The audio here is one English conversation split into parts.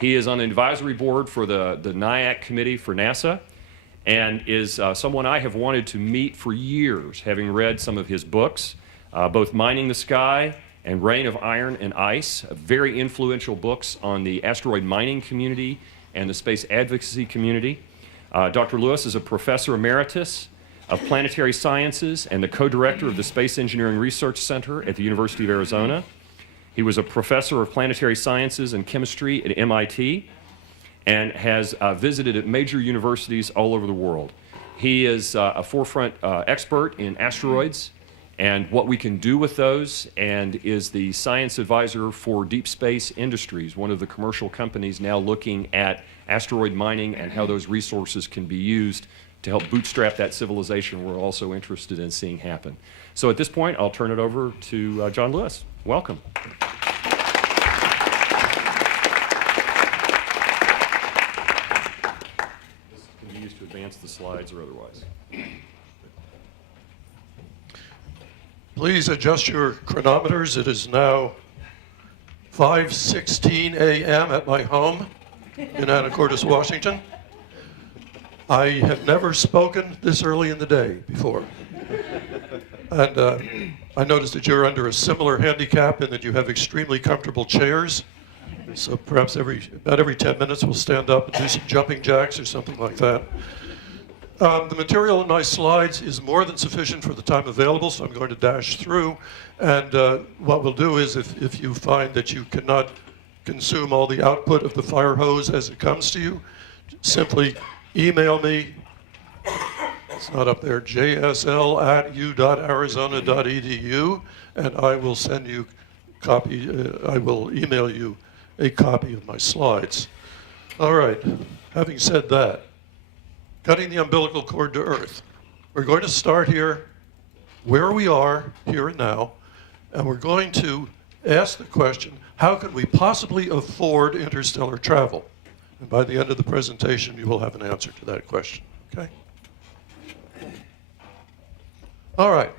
He is on the advisory board for the NIAC committee for NASA, and is someone I have wanted to meet for years, having read some of his books, both Mining the Sky and Reign of Iron and Ice, very influential books on the asteroid mining community and the space advocacy community. Dr. Lewis is a professor emeritus of planetary sciences and the co-director of the Space Engineering Research Center at the University of Arizona. He was a professor of planetary sciences and chemistry at MIT and has visited at major universities all over the world. He is a forefront expert in asteroids and what we can do with those, and is the science advisor for Deep Space Industries, one of the commercial companies now looking at asteroid mining and how those resources can be used to help bootstrap that civilization we're also interested in seeing happen. So at this point, I'll turn it over to John Lewis. Welcome. This can be used to advance the slides or otherwise. Please adjust your chronometers. It is now 5:16 a.m. at my home in Anacortes, Washington. I have never spoken this early in the day before. And I noticed that you're under a similar handicap in that you have extremely comfortable chairs. So perhaps about every 10 minutes we'll stand up and do some jumping jacks or something like that. The material in my slides is more than sufficient for the time available, so I'm going to dash through. And what we'll do is if you find that you cannot consume all the output of the fire hose as it comes to you, simply email me. It's not up there, jsl@u.arizona.edu, and I will send you I will email you a copy of my slides. All right, having said that, cutting the umbilical cord to Earth. We're going to start here where we are, here and now, and we're going to ask the question, how can we possibly afford interstellar travel? And by the end of the presentation, you will have an answer to that question, okay? All right.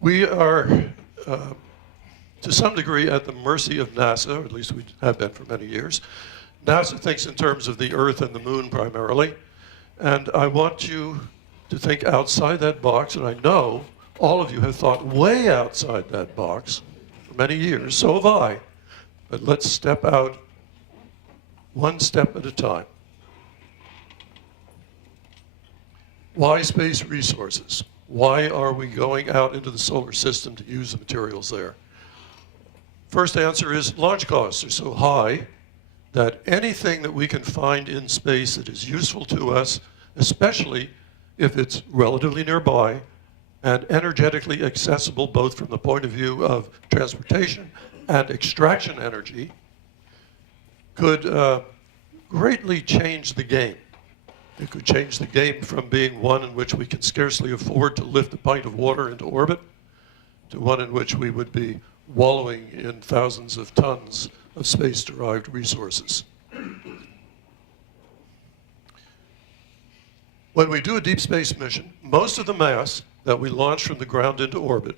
We are, to some degree, at the mercy of NASA, or at least we have been for many years. NASA thinks in terms of the Earth and the Moon primarily, and I want you to think outside that box, and I know all of you have thought way outside that box for many years, so have I, but let's step out one step at a time. Why space resources? Why are we going out into the solar system to use the materials there? First answer is launch costs are so high that anything that we can find in space that is useful to us, especially if it's relatively nearby and energetically accessible both from the point of view of transportation and extraction energy, could greatly change the game. It could change the game from being one in which we can scarcely afford to lift a pint of water into orbit to one in which we would be wallowing in thousands of tons of space-derived resources. When we do a deep space mission, most of the mass that we launch from the ground into orbit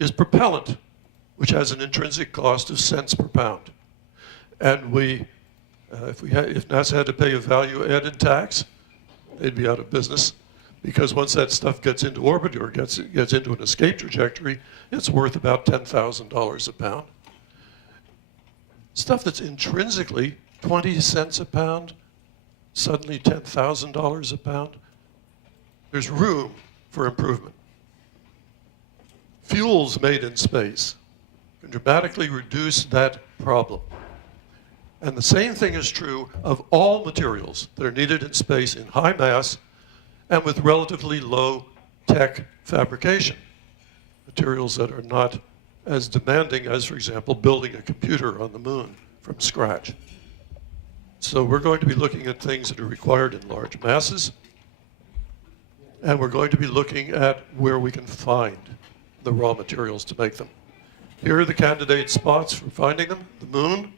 is propellant, which has an intrinsic cost of cents per pound. And if NASA had to pay a value-added tax, they'd be out of business, because once that stuff gets into orbit or gets into an escape trajectory, it's worth about $10,000 a pound. Stuff that's intrinsically 20 cents a pound, suddenly $10,000 a pound. There's room for improvement. Fuels made in space can dramatically reduce that problem. And the same thing is true of all materials that are needed in space in high mass and with relatively low tech fabrication. Materials that are not as demanding as, for example, building a computer on the moon from scratch. So we're going to be looking at things that are required in large masses, and we're going to be looking at where we can find the raw materials to make them. Here are the candidate spots for finding them. The moon,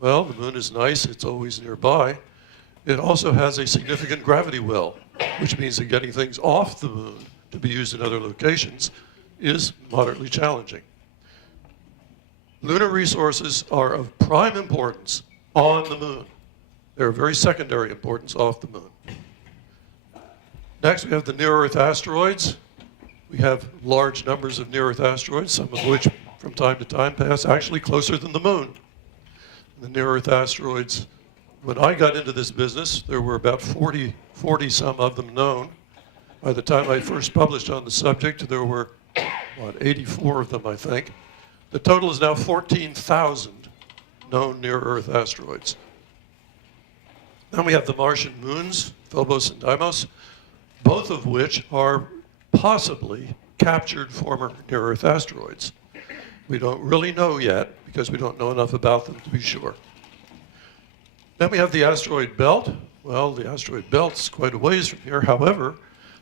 well, the moon is nice, it's always nearby. It also has a significant gravity well, which means that getting things off the moon to be used in other locations is moderately challenging. Lunar resources are of prime importance on the moon. They're of very secondary importance off the moon. Next, we have the near-Earth asteroids. We have large numbers of near-Earth asteroids, some of which from time to time pass actually closer than the moon. The near-Earth asteroids, when I got into this business, there were about 40 some of them known. By the time I first published on the subject, there were, 84 of them, I think. The total is now 14,000 known near-Earth asteroids. Then we have the Martian moons, Phobos and Deimos, both of which are possibly captured former near-Earth asteroids. We don't really know yet because we don't know enough about them to be sure. Then we have the asteroid belt. Well, the asteroid belt's quite a ways from here. However,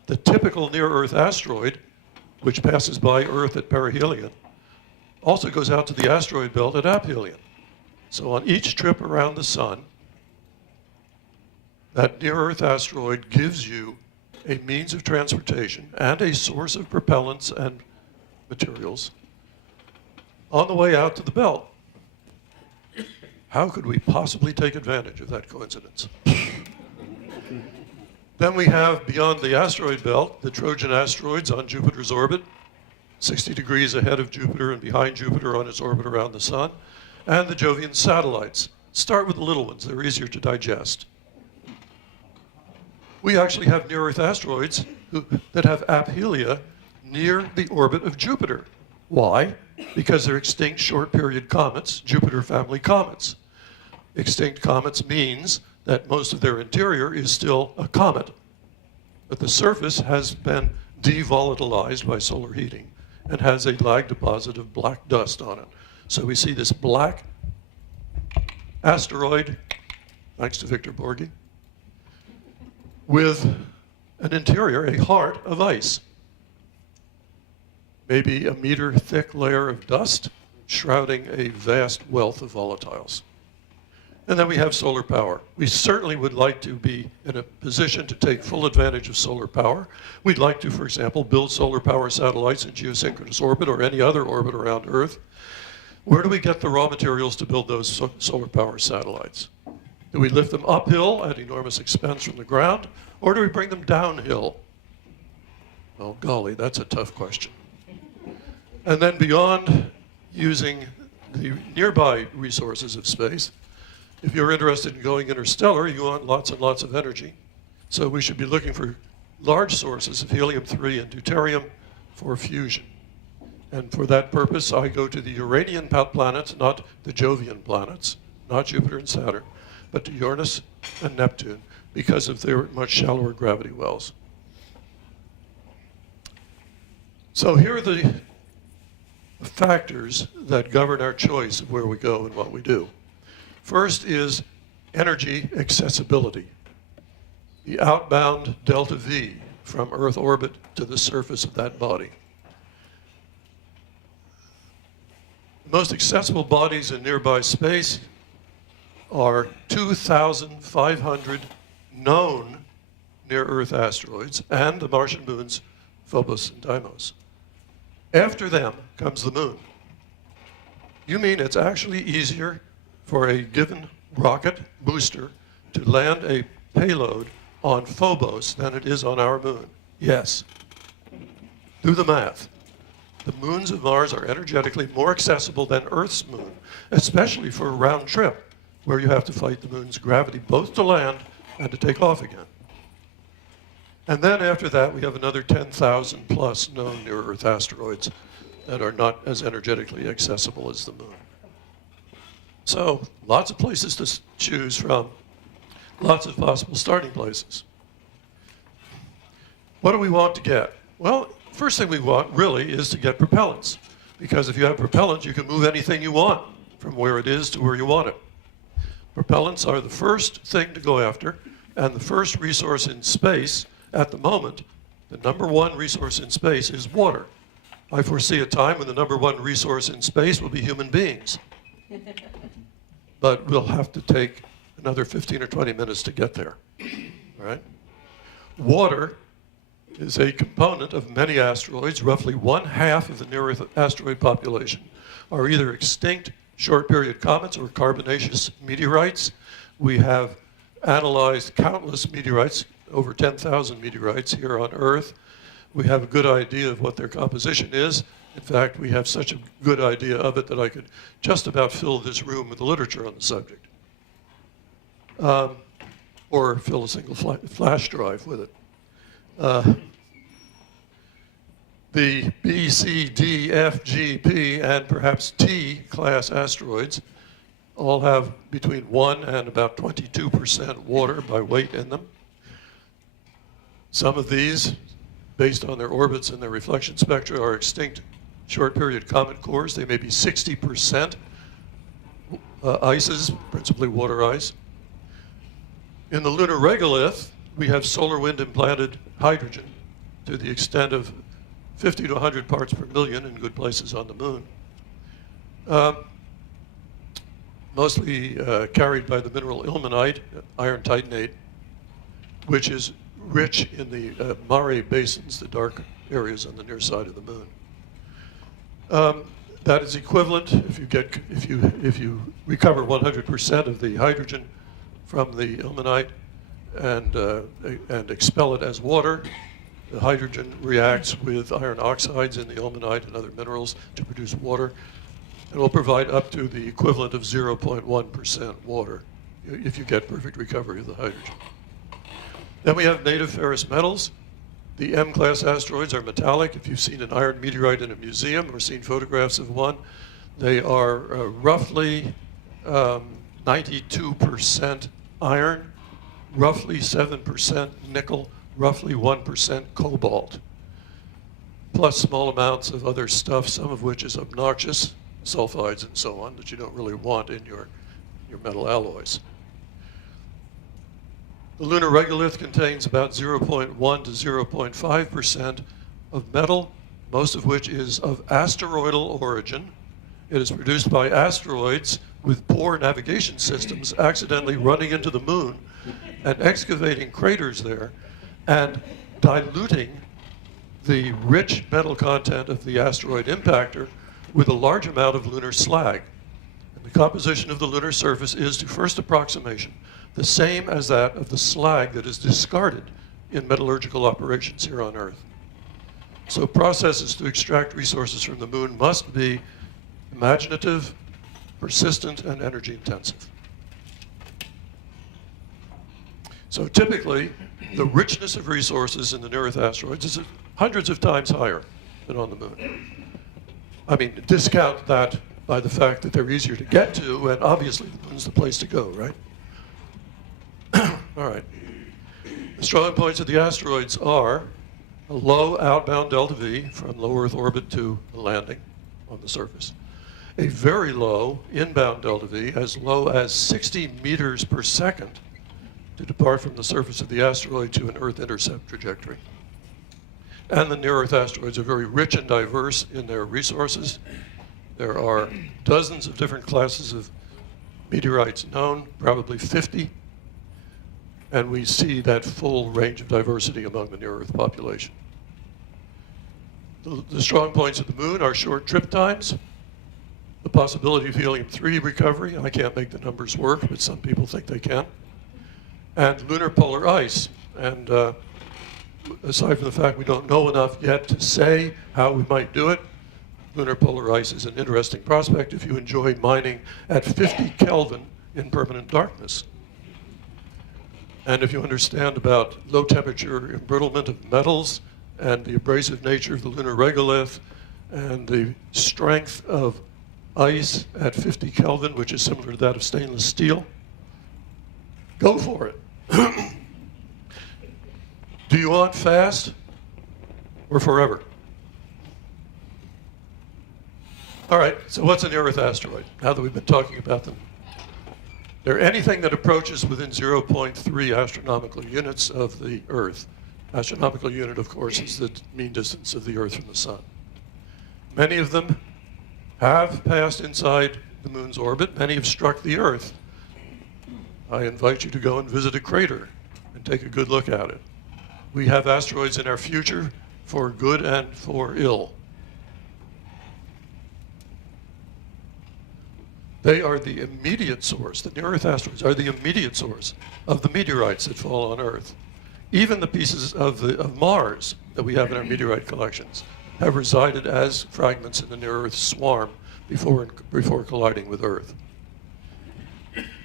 the typical near-Earth asteroid, which passes by Earth at perihelion, also goes out to the asteroid belt at aphelion. So on each trip around the sun, that near-Earth asteroid gives you a means of transportation and a source of propellants and materials on the way out to the belt. How could we possibly take advantage of that coincidence? Then we have, beyond the asteroid belt, the Trojan asteroids on Jupiter's orbit, 60 degrees ahead of Jupiter and behind Jupiter on its orbit around the sun, and the Jovian satellites. Start with the little ones, they're easier to digest. We actually have near-Earth asteroids that have aphelia near the orbit of Jupiter. Why? Because they're extinct short-period comets, Jupiter family comets. Extinct comets means that most of their interior is still a comet, but the surface has been devolatilized by solar heating and has a lag deposit of black dust on it. So we see this black asteroid, thanks to Victor Borge, with an interior, a heart of ice. Maybe a meter thick layer of dust shrouding a vast wealth of volatiles. And then we have solar power. We certainly would like to be in a position to take full advantage of solar power. We'd like to, for example, build solar power satellites in geosynchronous orbit or any other orbit around Earth. Where do we get the raw materials to build those solar power satellites? Do we lift them uphill at enormous expense from the ground, or do we bring them downhill? Oh, golly, that's a tough question. And then beyond using the nearby resources of space, if you're interested in going interstellar, you want lots and lots of energy. So we should be looking for large sources of helium-3 and deuterium for fusion. And for that purpose, I go to the Uranian planets, not the Jovian planets, not Jupiter and Saturn, but to Uranus and Neptune because of their much shallower gravity wells. So here are the factors that govern our choice of where we go and what we do. First is energy accessibility. The outbound delta V from Earth orbit to the surface of that body. The most accessible bodies in nearby space are 2,500 known near-Earth asteroids and the Martian moons Phobos and Deimos. After them comes the moon. You mean it's actually easier for a given rocket booster to land a payload on Phobos than it is on our moon? Yes. Do the math. The moons of Mars are energetically more accessible than Earth's moon, especially for a round trip where you have to fight the moon's gravity both to land and to take off again. And then after that, we have another 10,000 plus known near-Earth asteroids that are not as energetically accessible as the moon. So lots of places to choose from, lots of possible starting places. What do we want to get? Well, first thing we want really is to get propellants, because if you have propellants, you can move anything you want from where it is to where you want it. Propellants are the first thing to go after, and the first resource in space at the moment. The number one resource in space is water. I foresee a time when the number one resource in space will be human beings. But we'll have to take another 15 or 20 minutes to get there. All right? Water is a component of many asteroids. Roughly 1/2 of the near-Earth asteroid population are either extinct short-period comets or carbonaceous meteorites. We have analyzed countless meteorites, over 10,000 meteorites here on Earth. We have a good idea of what their composition is. In fact, we have such a good idea of it that I could just about fill this room with the literature on the subject. Or fill a single flash drive with it. The B, C, D, F, G, P, and perhaps T class asteroids all have between 1 and about 22% water by weight in them. Some of these, based on their orbits and their reflection spectra, are extinct short-period comet cores. They may be 60% ices, principally water ice. In the lunar regolith, we have solar wind implanted hydrogen to the extent of 50 to 100 parts per million in good places on the moon. Mostly carried by the mineral ilmenite, iron titanate, which is rich in the mare basins, the dark areas on the near side of the moon. That is equivalent if you recover 100% of the hydrogen from the ilmenite and expel it as water. The hydrogen reacts with iron oxides in the ilmenite and other minerals to produce water, and will provide up to the equivalent of 0.1% water if you get perfect recovery of the hydrogen. Then we have native ferrous metals. The M-class asteroids are metallic. If you've seen an iron meteorite in a museum or seen photographs of one, they are roughly 92% iron, roughly 7% nickel, roughly 1% cobalt, plus small amounts of other stuff, some of which is obnoxious, sulfides and so on, that you don't really want in your metal alloys. The lunar regolith contains about 0.1 to 0.5% of metal, most of which is of asteroidal origin. It is produced by asteroids with poor navigation systems accidentally running into the moon and excavating craters there and diluting the rich metal content of the asteroid impactor with a large amount of lunar slag. And the composition of the lunar surface is, to first approximation, the same as that of the slag that is discarded in metallurgical operations here on Earth. So processes to extract resources from the moon must be imaginative, persistent, and energy intensive. So typically, the richness of resources in the near-Earth asteroids is hundreds of times higher than on the moon. I mean, discount that by the fact that they're easier to get to, and obviously the moon's the place to go, right? All right. The strong points of the asteroids are a low outbound delta V from low Earth orbit to the landing on the surface. A very low inbound delta V, as low as 60 meters per second to depart from the surface of the asteroid to an Earth intercept trajectory. And the near-Earth asteroids are very rich and diverse in their resources. There are dozens of different classes of meteorites known, probably 50. And we see that full range of diversity among the near-Earth population. The strong points of the moon are short trip times, the possibility of helium-3 recovery. I can't make the numbers work, but some people think they can. And lunar polar ice. And aside from the fact we don't know enough yet to say how we might do it, lunar polar ice is an interesting prospect if you enjoy mining at 50 Kelvin in permanent darkness. And if you understand about low temperature embrittlement of metals and the abrasive nature of the lunar regolith and the strength of ice at 50 Kelvin, which is similar to that of stainless steel, go for it. Do you want fast or forever? All right, so what's a near-Earth asteroid? Now that we've been talking about them. They're anything that approaches within 0.3 astronomical units of the Earth. Astronomical unit, of course, is the mean distance of the Earth from the sun. Many of them have passed inside the moon's orbit. Many have struck the Earth. I invite you to go and visit a crater and take a good look at it. We have asteroids in our future for good and for ill. They are the immediate source. The near-Earth asteroids are the immediate source of the meteorites that fall on Earth. Even the pieces of Mars that we have in our meteorite collections have resided as fragments in the near-Earth swarm before colliding with Earth.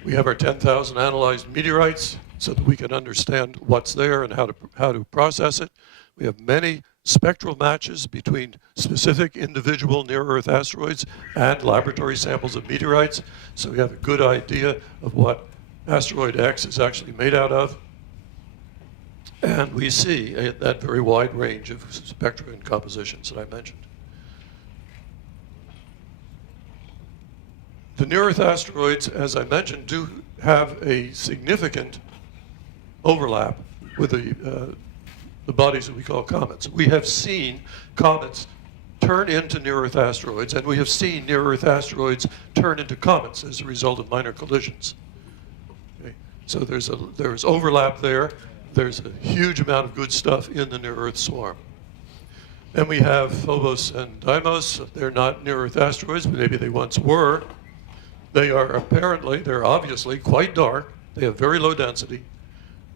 We have our 10,000 analyzed meteorites so that we can understand what's there and how to process it. We have many spectral matches between specific individual near-Earth asteroids and laboratory samples of meteorites, so we have a good idea of what asteroid X is actually made out of. And we see that very wide range of spectra and compositions that I mentioned. The near-Earth asteroids, as I mentioned, do have a significant overlap with the bodies that we call comets. We have seen comets turn into near-Earth asteroids, and we have seen near-Earth asteroids turn into comets as a result of minor collisions. Okay. So there's overlap there. There's a huge amount of good stuff in the near-Earth swarm. Then we have Phobos and Deimos. They're not near-Earth asteroids, but maybe they once were. They're obviously quite dark. They have very low density,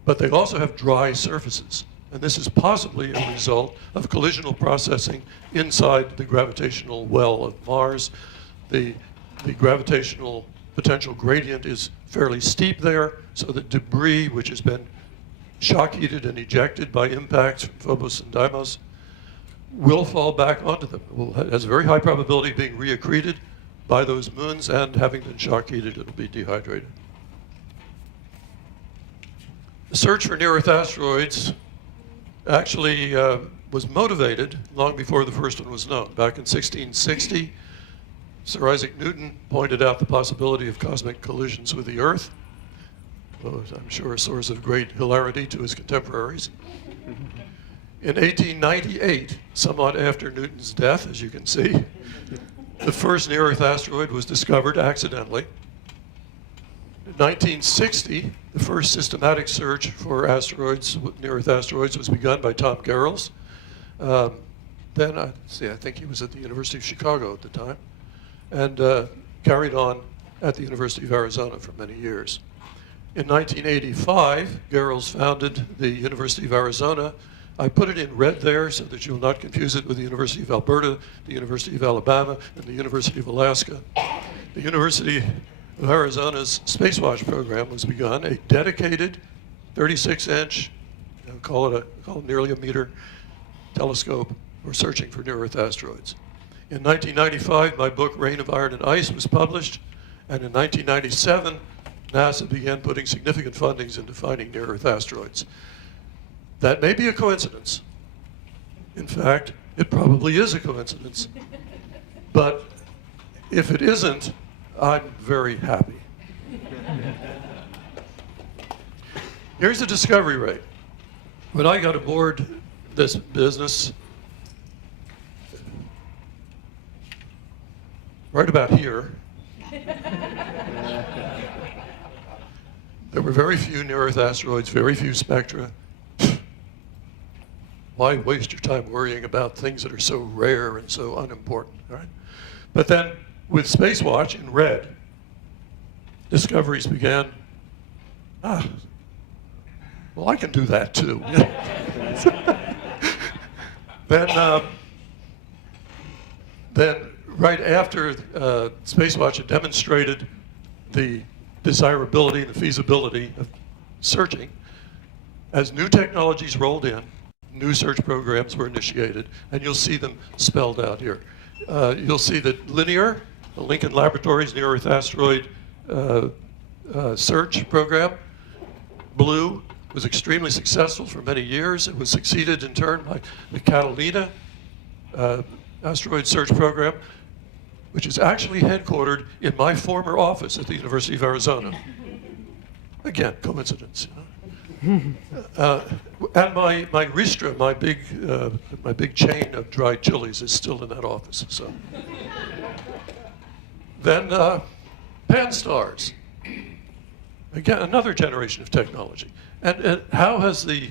but they also have dry surfaces. And this is possibly a result of collisional processing inside the gravitational well of Mars. The gravitational potential gradient is fairly steep there, so that debris, which has been shock heated and ejected by impacts from Phobos and Deimos, will fall back onto them. It has a very high probability of being reaccreted by those moons, and having been shock heated, it'll be dehydrated. The search for near-Earth asteroids actually was motivated long before the first one was known. Back in 1660, Sir Isaac Newton pointed out the possibility of cosmic collisions with the Earth. Well, I'm sure a source of great hilarity to his contemporaries. In 1898, somewhat after Newton's death, as you can see, the first near-Earth asteroid was discovered accidentally. In 1960, the first systematic search for asteroids, near-Earth asteroids, was begun by Tom Garrels. Then, I think he was at the University of Chicago at the time, and carried on at the University of Arizona for many years. In 1985, Garrels founded the University of Arizona. I put it in red there so that you'll not confuse it with the University of Alberta, the University of Alabama, and the University of Alaska. The University of Arizona's Space Watch program was begun, a dedicated 36-inch, call it nearly a meter, telescope for searching for near-Earth asteroids. In 1995, my book, Reign of Iron and Ice, was published, and in 1997, NASA began putting significant fundings into finding near-Earth asteroids. That may be a coincidence. In fact, it probably is a coincidence. But if it isn't, I'm very happy. Here's the discovery rate. When I got aboard this business, right about here, there were very few near-Earth asteroids, very few spectra. Why waste your time worrying about things that are so rare and so unimportant, right? But then, with Space Watch in red, discoveries began. Well, I can do that too. Then, right after Space Watch had demonstrated the desirability and the feasibility of searching, as new technologies rolled in, new search programs were initiated, and you'll see them spelled out here. You'll see that LINEAR, the Lincoln Laboratories Near-Earth Asteroid Search Program, blue, was extremely successful for many years. It was succeeded in turn by the Catalina Asteroid Search Program, which is actually headquartered in my former office at the University of Arizona. Again, coincidence. And my Ristra, my big chain of dried chilies, is still in that office. So, then pan-stars. Again, another generation of technology. And how has the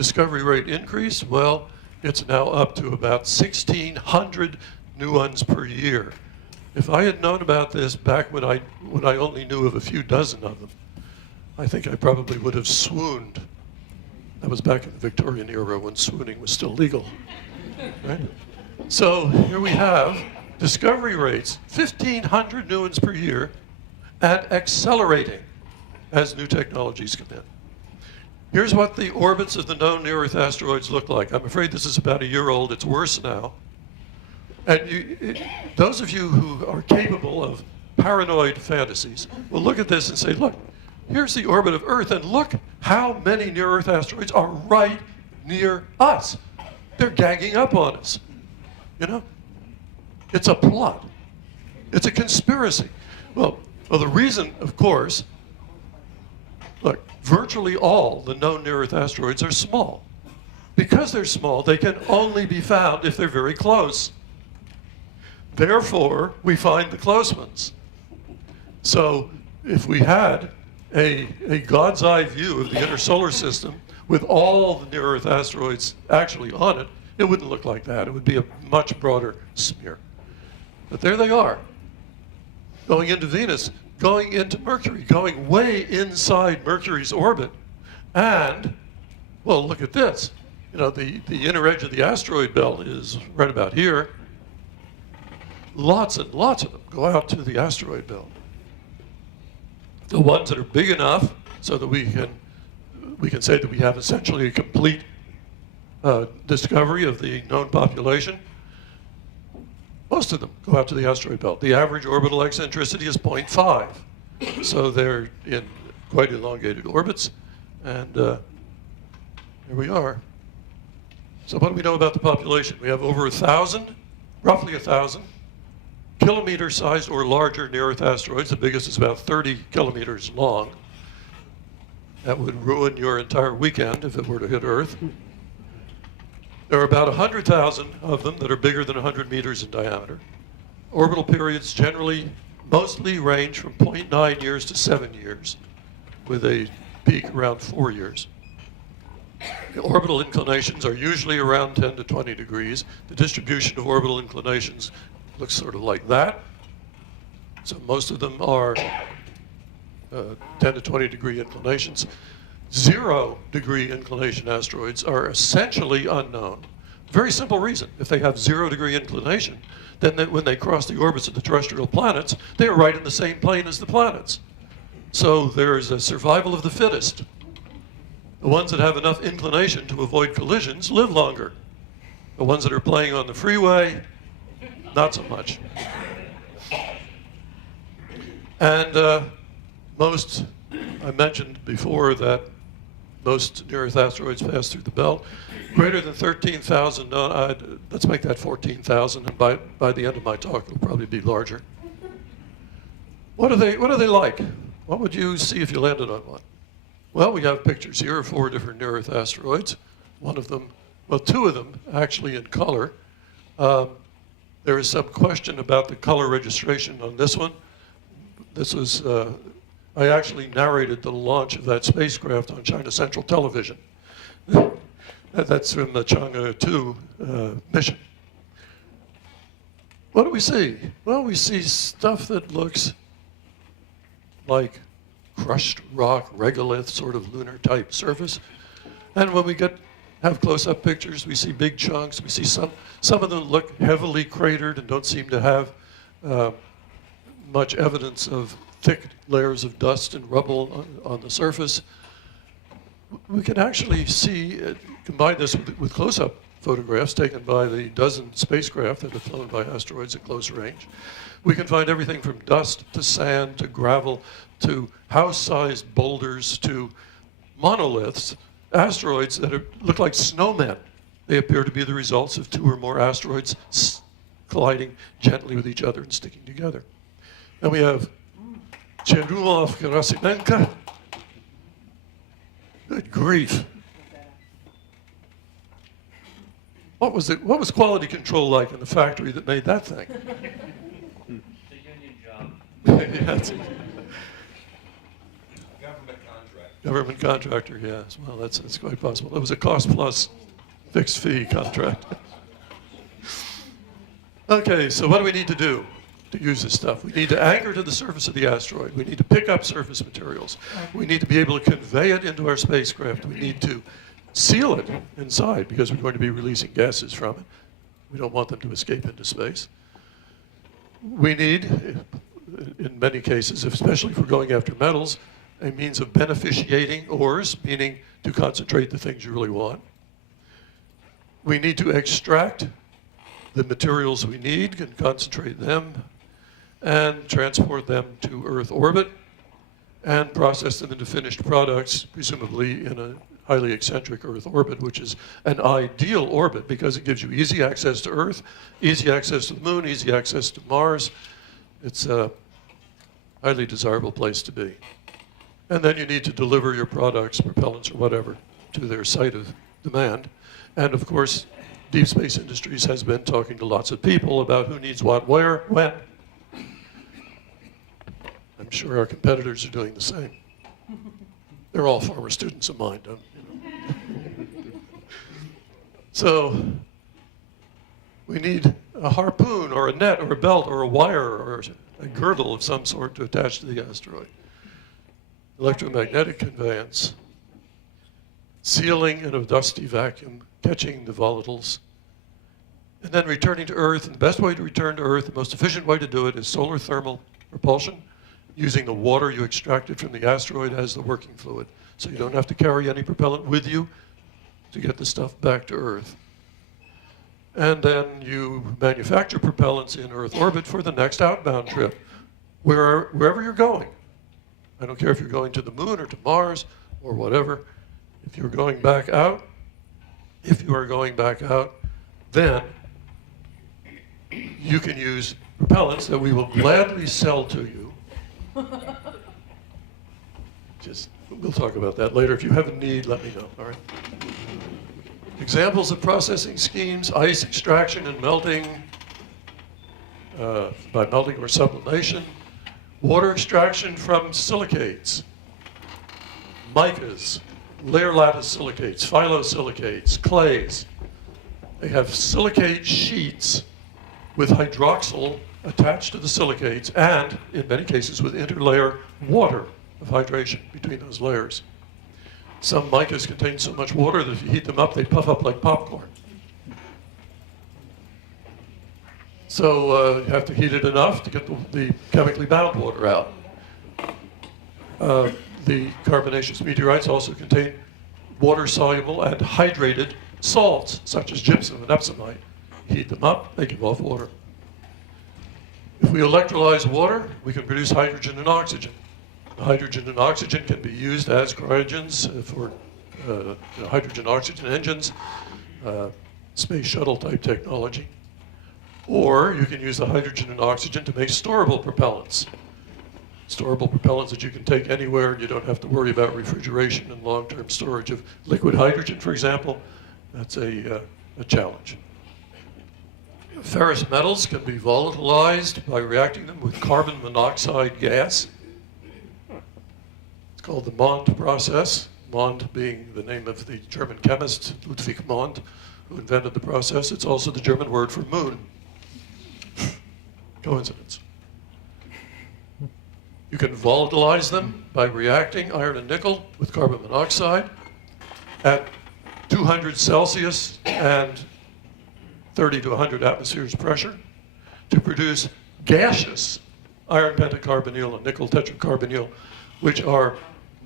discovery rate increase? Well, it's now up to about 1,600 new ones per year. If I had known about this back when I only knew of a few dozen of them, I think I probably would have swooned. That was back in the Victorian era when swooning was still legal. Right? So here we have discovery rates, 1,500 new ones per year, and accelerating as new technologies come in. Here's what the orbits of the known near-Earth asteroids look like. I'm afraid this is about a year old. It's worse now. And those of you who are capable of paranoid fantasies will look at this and say, look, here's the orbit of Earth, and look how many near-Earth asteroids are right near us. They're ganging up on us. You know? It's a plot. It's a conspiracy. Well, the reason, of course, look, virtually all the known near-Earth asteroids are small. Because they're small, they can only be found if they're very close. Therefore, we find the close ones. So if we had a God's eye view of the inner solar system with all the near-Earth asteroids actually on it, it wouldn't look like that. It would be a much broader smear. But there they are, going into Venus, going into Mercury, going way inside Mercury's orbit. And, well, look at this. You know, the inner edge of the asteroid belt is right about here. Lots and lots of them go out to the asteroid belt. The ones that are big enough so that we can say that we have essentially a complete discovery of the known population. Most of them go out to the asteroid belt. The average orbital eccentricity is 0.5. So they're in quite elongated orbits. And here we are. So what do we know about the population? We have over 1,000, roughly 1,000, kilometer-sized or larger near-Earth asteroids. The biggest is about 30 kilometers long. That would ruin your entire weekend if it were to hit Earth. There are about 100,000 of them that are bigger than 100 meters in diameter. Orbital periods generally mostly range from 0.9 years to 7 years, with a peak around 4 years. The orbital inclinations are usually around 10 to 20 degrees. The distribution of orbital inclinations looks sort of like that. So most of them are 10 to 20 degree inclinations. 0 degree inclination asteroids are essentially unknown. Very simple reason. If they have 0 degree inclination, then when they cross the orbits of the terrestrial planets, they are right in the same plane as the planets. So there's a survival of the fittest. The ones that have enough inclination to avoid collisions live longer. The ones that are playing on the freeway, not so much. And I mentioned before that most near-Earth asteroids pass through the belt. Greater than 13,000, let's make that 14,000, and by the end of my talk, it'll probably be larger. What are they like? What would you see if you landed on one? Well, we have pictures here of 4 different near-Earth asteroids. One of them, well, 2 of them actually in color. There is some question about the color registration on this one. This was, I actually narrated the launch of that spacecraft on China Central Television. That's from the Chang'e 2 mission. What do we see? Well, we see stuff that looks like crushed rock, regolith, sort of lunar type surface. And when we have close-up pictures, we see big chunks. We see some of them look heavily cratered and don't seem to have much evidence of thick layers of dust and rubble on the surface. We can actually see, combine this with close-up photographs taken by the dozen spacecraft that have flown by asteroids at close range. We can find everything from dust to sand to gravel to house-sized boulders to monoliths, asteroids that look like snowmen. They appear to be the results of 2 or more asteroids colliding gently with each other and sticking together. And we have Cherumov-Gerasimenko. Good grief. What was quality control like in the factory that made that thing? It's a union job. Yeah, Government contract. Government contractor, yes. Well, that's quite possible. It was a cost-plus fixed-fee contract. Okay, so what do we need to do to use this stuff? We need to anchor to the surface of the asteroid. We need to pick up surface materials. We need to be able to convey it into our spacecraft. We need to seal it inside because we're going to be releasing gases from it. We don't want them to escape into space. We need, in many cases, especially if we're going after metals, a means of beneficiating ores, meaning to concentrate the things you really want. We need to extract the materials we need and concentrate them and transport them to Earth orbit and process them into finished products, presumably in a highly eccentric Earth orbit, which is an ideal orbit because it gives you easy access to Earth, easy access to the moon, easy access to Mars. It's a highly desirable place to be. And then you need to deliver your products, propellants or whatever, to their site of demand. And of course, Deep Space Industries has been talking to lots of people about who needs what, where, when. I'm sure our competitors are doing the same. They're all former students of mine, don't you know? So we need a harpoon or a net or a belt or a wire or a girdle of some sort to attach to the asteroid. Electromagnetic conveyance, sealing in a dusty vacuum, catching the volatiles, and then returning to Earth. And the best way to return to Earth, the most efficient way to do it, is solar thermal propulsion, using the water you extracted from the asteroid as the working fluid. So you don't have to carry any propellant with you to get the stuff back to Earth. And then you manufacture propellants in Earth orbit for the next outbound trip, wherever you're going. I don't care if you're going to the moon or to Mars or whatever. If you're going back out, then you can use propellants that we will gladly sell to you. We'll talk about that later. If you have a need, let me know, all right? Examples of processing schemes: ice extraction and melting by melting or sublimation, water extraction from silicates, micas, layer lattice silicates, phyllosilicates, clays. They have silicate sheets with hydroxyl attached to the silicates and, in many cases, with interlayer water of hydration between those layers. Some micas contain so much water that if you heat them up, they puff up like popcorn. So you have to heat it enough to get the chemically bound water out. The carbonaceous meteorites also contain water-soluble and hydrated salts, such as gypsum and epsomite. Heat them up, they give off water. If we electrolyze water, we can produce hydrogen and oxygen. Hydrogen and oxygen can be used as cryogens for hydrogen-oxygen engines, space shuttle type technology. Or you can use the hydrogen and oxygen to make storable propellants. Storable propellants that you can take anywhere, and you don't have to worry about refrigeration and long-term storage of liquid hydrogen, for example. That's a challenge. Ferrous metals can be volatilized by reacting them with carbon monoxide gas. It's called the Mond process, Mond being the name of the German chemist Ludwig Mond, who invented the process. It's also the German word for moon. Coincidence. You can volatilize them by reacting iron and nickel with carbon monoxide at 200 Celsius and 30 to 100 atmospheres pressure to produce gaseous iron pentacarbonyl and nickel tetracarbonyl, which are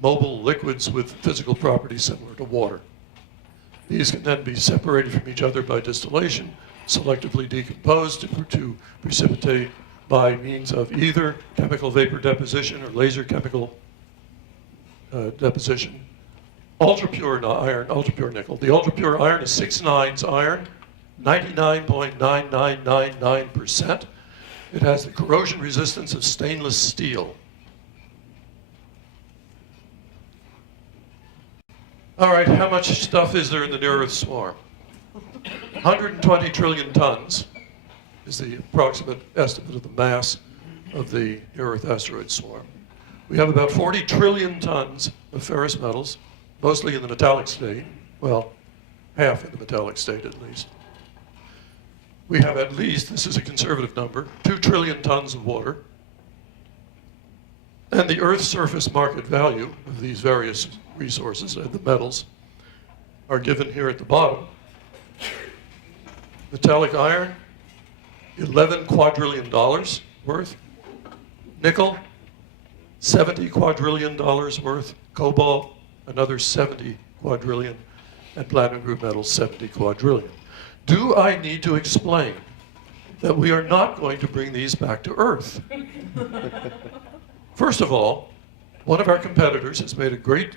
mobile liquids with physical properties similar to water. These can then be separated from each other by distillation, selectively decomposed to precipitate by means of either chemical vapor deposition or laser chemical deposition. Ultra-pure iron, ultra-pure nickel. The ultra-pure iron is 6-9s iron, 99.9999%. It has the corrosion resistance of stainless steel. All right, how much stuff is there in the near-Earth swarm? 120 trillion tons is the approximate estimate of the mass of the near-Earth asteroid swarm. We have about 40 trillion tons of ferrous metals, mostly in the metallic state. Well, half in the metallic state at least. We have at least, this is a conservative number, 2 trillion tons of water. And the Earth's surface market value of these various resources, the metals, are given here at the bottom. Metallic iron, $11 quadrillion worth. Nickel, $70 quadrillion worth. Cobalt, another 70 quadrillion. And platinum group metals, 70 quadrillion. Do I need to explain that we are not going to bring these back to Earth? First of all, one of our competitors has made a great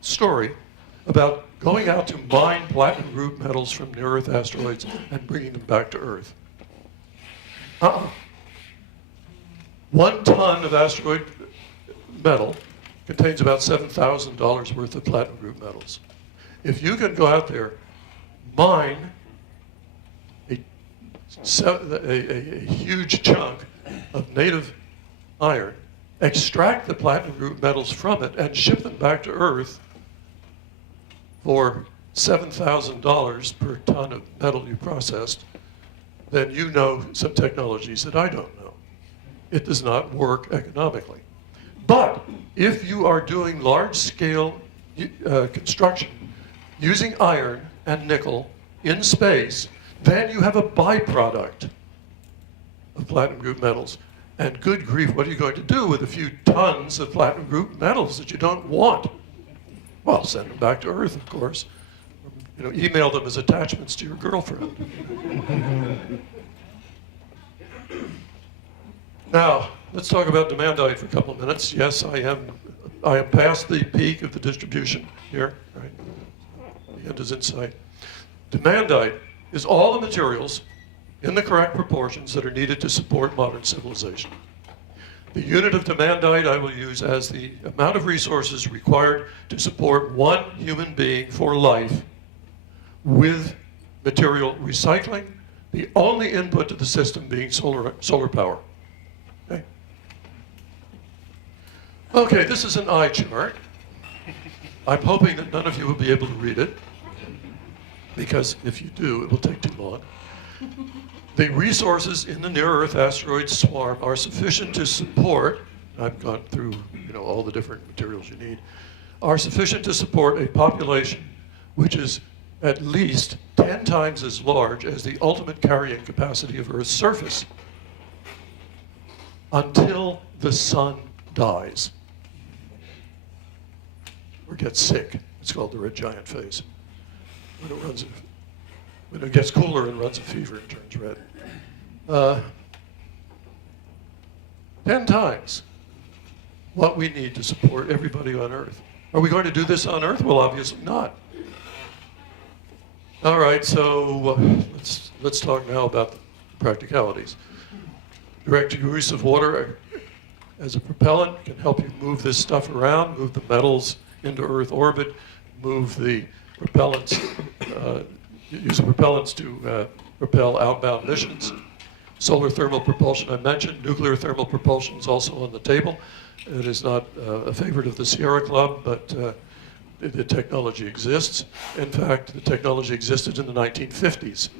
story about going out to mine platinum group metals from near-Earth asteroids and bringing them back to Earth. 1 ton of asteroid metal contains about $7,000 worth of platinum group metals. If you can go out there, mine a huge chunk of native iron, extract the platinum group metals from it, and ship them back to Earth for $7,000 per ton of metal you processed, then you know some technologies that I don't know. It does not work economically. But if you are doing large-scale construction using iron and nickel in space, then you have a byproduct of platinum group metals. And good grief, what are you going to do with a few tons of platinum group metals that you don't want? Well, send them back to Earth, of course. You know, email them as attachments to your girlfriend. Now, let's talk about demandite for a couple of minutes. Yes, I am past the peak of the distribution here, right? The end is in sight. Demandite is all the materials in the correct proportions that are needed to support modern civilization. The unit of demandite I will use as the amount of resources required to support one human being for life with material recycling, the only input to the system being solar power. Okay, this is an eye chart. I'm hoping that none of you will be able to read it, because if you do, it will take too long. The resources in the near-Earth asteroid swarm are sufficient to support, I've gone through all the different materials you need, are sufficient to support a population which is at least 10 times as large as the ultimate carrying capacity of Earth's surface until the sun dies or gets sick. It's called the red giant phase. When it gets cooler and runs a fever, it turns red. 10 times what we need to support everybody on Earth. Are we going to do this on Earth? Well, obviously not. All right, so let's talk now about the practicalities. Direct use of water as a propellant can help you move this stuff around, move the metals into Earth orbit, move the propellants, use the propellants to propel outbound missions. Solar thermal propulsion I mentioned. Nuclear thermal propulsion is also on the table. It is not a favorite of the Sierra Club, but the technology exists. In fact, the technology existed in the 1950s.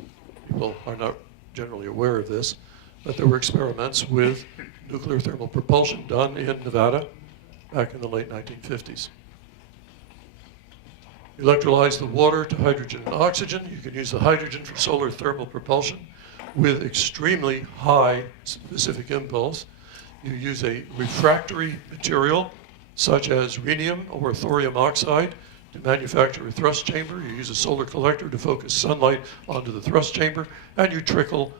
People are not generally aware of this, but there were experiments with nuclear thermal propulsion done in Nevada back in the late 1950s. Electrolyze the water to hydrogen and oxygen. You can use the hydrogen for solar thermal propulsion with extremely high specific impulse. You use a refractory material such as rhenium or thorium oxide to manufacture a thrust chamber. You use a solar collector to focus sunlight onto the thrust chamber, and you trickle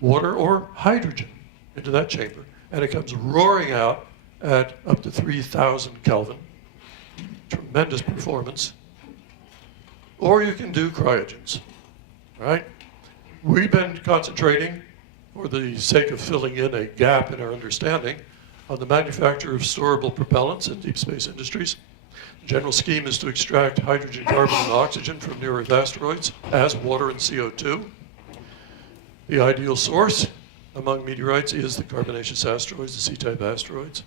water or hydrogen into that chamber, and it comes roaring out at up to 3,000 Kelvin. Tremendous performance. Or you can do cryogens, right? We've been concentrating, for the sake of filling in a gap in our understanding, on the manufacture of storable propellants in deep space industries. The general scheme is to extract hydrogen, carbon, and oxygen from near-Earth asteroids as water and CO2. The ideal source among meteorites is the carbonaceous asteroids, the C-type asteroids.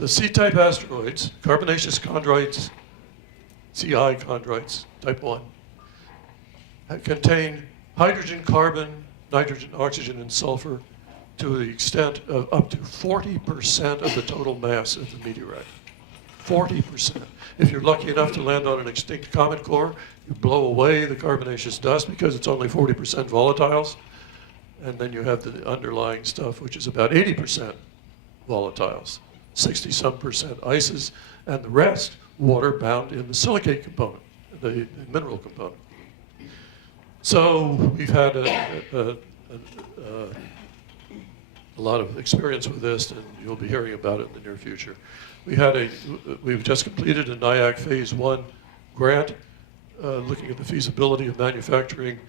The C-type asteroids, carbonaceous chondrites, CI chondrites, type 1, contain hydrogen, carbon, nitrogen, oxygen, and sulfur to the extent of up to 40% of the total mass of the meteorite. 40%. If you're lucky enough to land on an extinct comet core, you blow away the carbonaceous dust because it's only 40% volatiles, and then you have the underlying stuff, which is about 80% volatiles, 60-some% ices, and the rest water bound in the silicate component, the mineral component. So we've had a lot of experience with this, and you'll be hearing about it in the near future. We've just completed a NIAC Phase 1 grant looking at the feasibility of manufacturing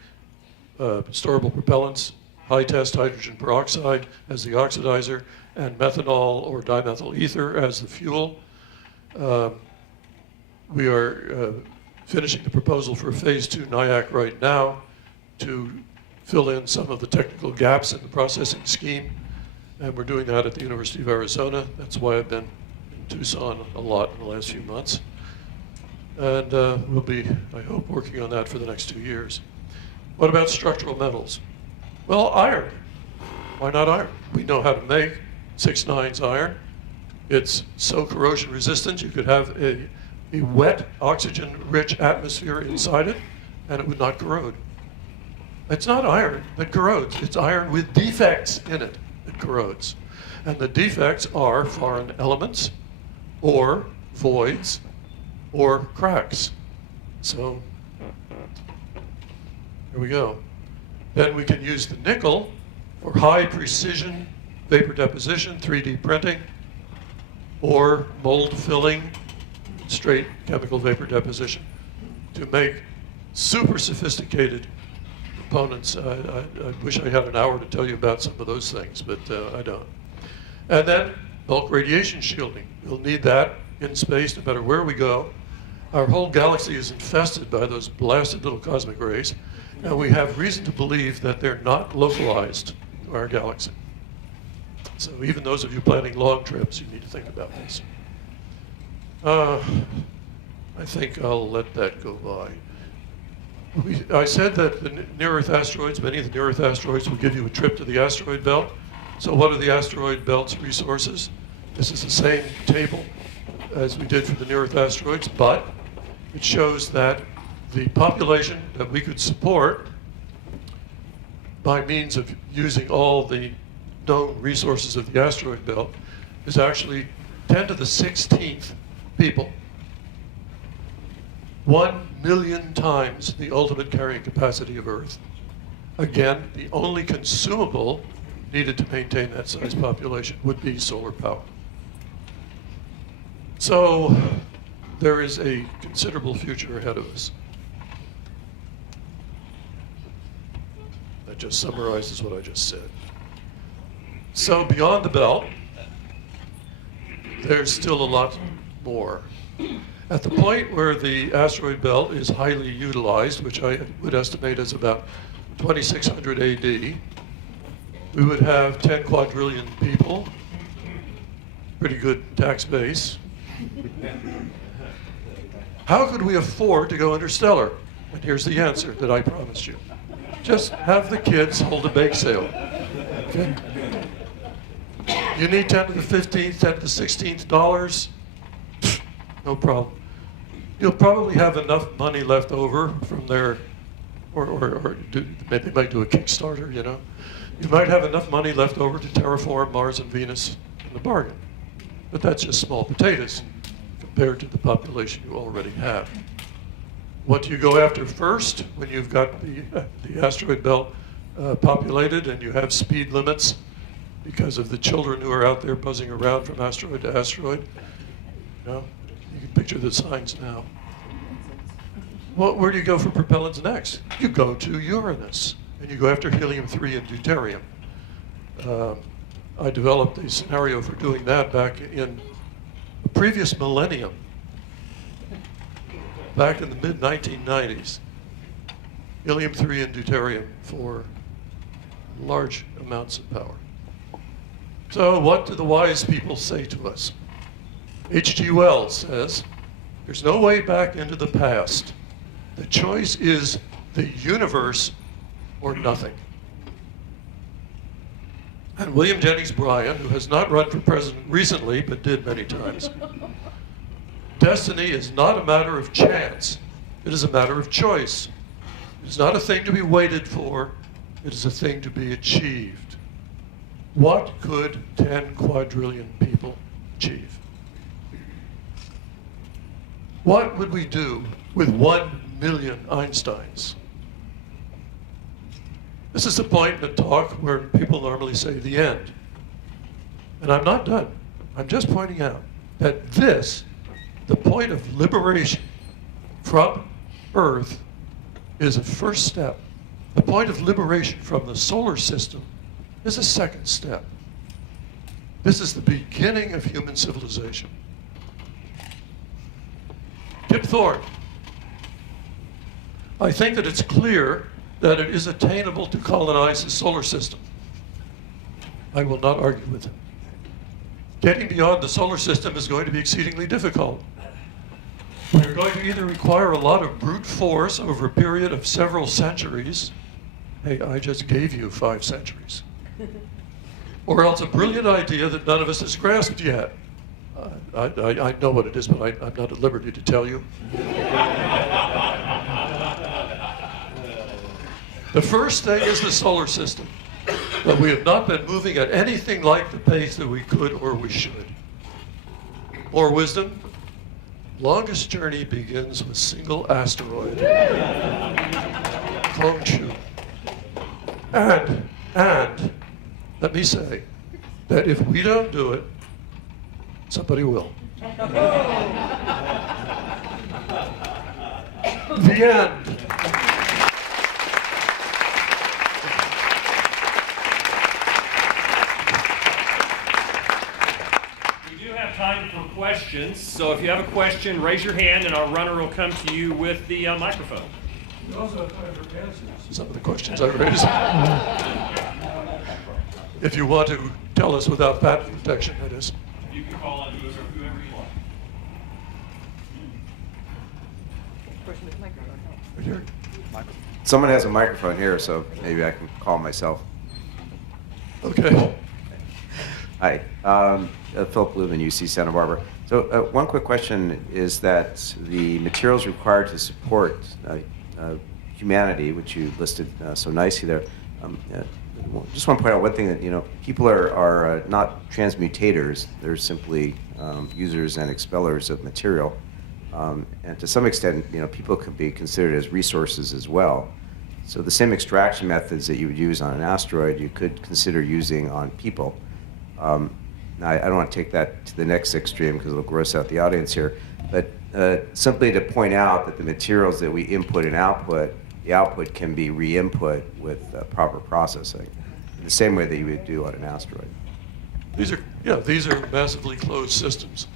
storable propellants, high-test hydrogen peroxide as the oxidizer, and methanol or dimethyl ether as the fuel. We are finishing the proposal for Phase 2 NIAC right now to fill in some of the technical gaps in the processing scheme, and we're doing that at the University of Arizona. That's why I've been in Tucson a lot in the last few months. And we'll be, I hope, working on that for the next 2 years. What about structural metals? Well, iron. Why not iron? We know how to make 6-9 iron. It's so corrosion resistant, you could have a wet, oxygen-rich atmosphere inside it, and it would not corrode. It's not iron that corrodes. It's iron with defects in it that corrodes. And the defects are foreign elements, or voids, or cracks. So, here we go. Then we can use the nickel for high precision vapor deposition, 3D printing, or mold filling, straight chemical vapor deposition, to make super sophisticated components. I wish I had an hour to tell you about some of those things, but I don't. And then bulk radiation shielding. We'll need that in space no matter where we go. Our whole galaxy is infested by those blasted little cosmic rays, and we have reason to believe that they're not localized to our galaxy. So even those of you planning long trips, you need to think about this. I think I'll let that go by. I said that the near-Earth asteroids, many of the near-Earth asteroids will give you a trip to the asteroid belt. So what are the asteroid belt's resources? This is the same table as we did for the near-Earth asteroids, but it shows that the population that we could support by means of using all the known resources of the asteroid belt is actually 10 to the 16th people. 1 million times the ultimate carrying capacity of Earth. Again, the only consumable needed to maintain that size population would be solar power. So there is a considerable future ahead of us. That just summarizes what I just said. So beyond the belt, there's still a lot more. At the point where the asteroid belt is highly utilized, which I would estimate as about 2600 AD, we would have 10 quadrillion people, pretty good tax base. How could we afford to go interstellar? And here's the answer that I promised you. Just have the kids hold a bake sale. Okay? You need 10 to the 15th, 10 to the 16th dollars? No problem. You'll probably have enough money left over from their, maybe they might do a Kickstarter, you know. You might have enough money left over to terraform Mars and Venus in the bargain. But that's just small potatoes compared to the population you already have. What do you go after first when you've got the asteroid belt populated and you have speed limits because of the children who are out there buzzing around from asteroid to asteroid? You know, you can picture the signs now. Well, where do you go for propellants next? You go to Uranus, and you go after helium-3 and deuterium. I developed a scenario for doing that back in the previous millennium, back in the mid-1990s. Helium-3 and deuterium for large amounts of power. So what do the wise people say to us? H.G. Wells says, there's no way back into the past. The choice is the universe or nothing. And William Jennings Bryan, who has not run for president recently, but did many times, destiny is not a matter of chance. It is a matter of choice. It is not a thing to be waited for. It is a thing to be achieved. What could 10 quadrillion people achieve? What would we do with 1 million Einsteins? This is the point in a talk where people normally say the end. And I'm not done. I'm just pointing out that this, the point of liberation from Earth, is a first step. The point of liberation from the solar system is a second step. This is the beginning of human civilization. Kip Thorne. I think that it's clear that it is attainable to colonize the solar system. I will not argue with him. Getting beyond the solar system is going to be exceedingly difficult. We're going to either require a lot of brute force over a period of several centuries. Hey, I just gave you 5 centuries. Or else a brilliant idea that none of us has grasped yet. I know what it is, but I'm not at liberty to tell you. The first thing is the solar system. But we have not been moving at anything like the pace that we could or we should. More wisdom? Longest journey begins with single asteroid. Clone shoot. And let me say that if we don't do it, somebody will. The end. Time for questions. So if you have a question, raise your hand and our runner will come to you with the microphone. We also have time for answers to some of the questions I raised. If you want to tell us without patent protection, that is. You can call on whoever you want. Right here. Someone has a microphone here, so maybe I can call myself. Okay. Hi, Philip Lumen, UC Santa Barbara. So one quick question is that the materials required to support humanity, which you listed so nicely there, just want to point out one thing that, people are not transmutators, they're simply users and expellers of material. And to some extent, people can be considered as resources as well. So the same extraction methods that you would use on an asteroid, you could consider using on people. Now, I don't want to take that to the next extreme because it'll gross out the audience here, but simply to point out that the materials that we input and output, the output can be re-input with proper processing, in the same way that you would do on an asteroid. These are massively closed systems.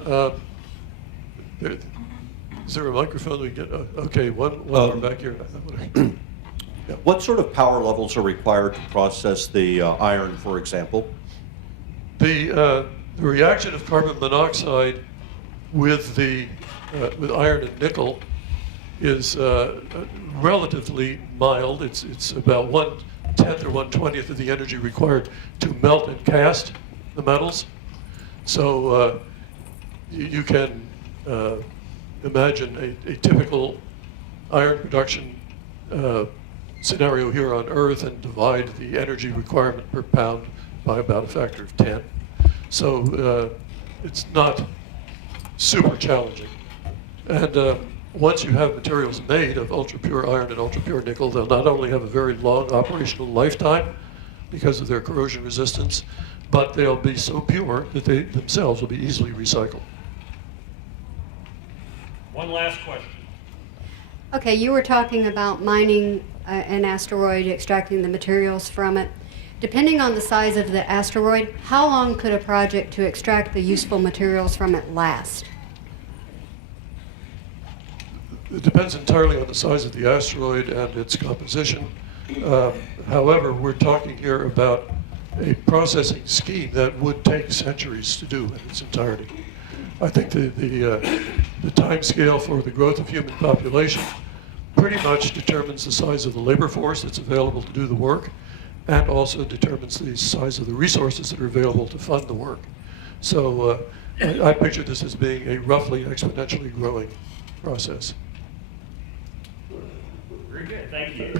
Is there a microphone we get? Okay, one more back here. Yeah. What sort of power levels are required to process the iron, for example? The reaction of carbon monoxide with iron and nickel is relatively mild. It's about 1/10 or 1/20 of the energy required to melt and cast the metals. So you can imagine a typical iron production scenario here on Earth and divide the energy requirement per pound by about a factor of 10. So it's not super challenging. And once you have materials made of ultra-pure iron and ultra-pure nickel, they'll not only have a very long operational lifetime because of their corrosion resistance, but they'll be so pure that they themselves will be easily recycled. One last question. Okay, you were talking about mining an asteroid, extracting the materials from it. Depending on the size of the asteroid, how long could a project to extract the useful materials from it last? It depends entirely on the size of the asteroid and its composition. However, we're talking here about a processing scheme that would take centuries to do in its entirety. I think the time scale for the growth of human population pretty much determines the size of the labor force that's available to do the work, and also determines the size of the resources that are available to fund the work. So I picture this as being a roughly exponentially growing process. Very good. Thank you.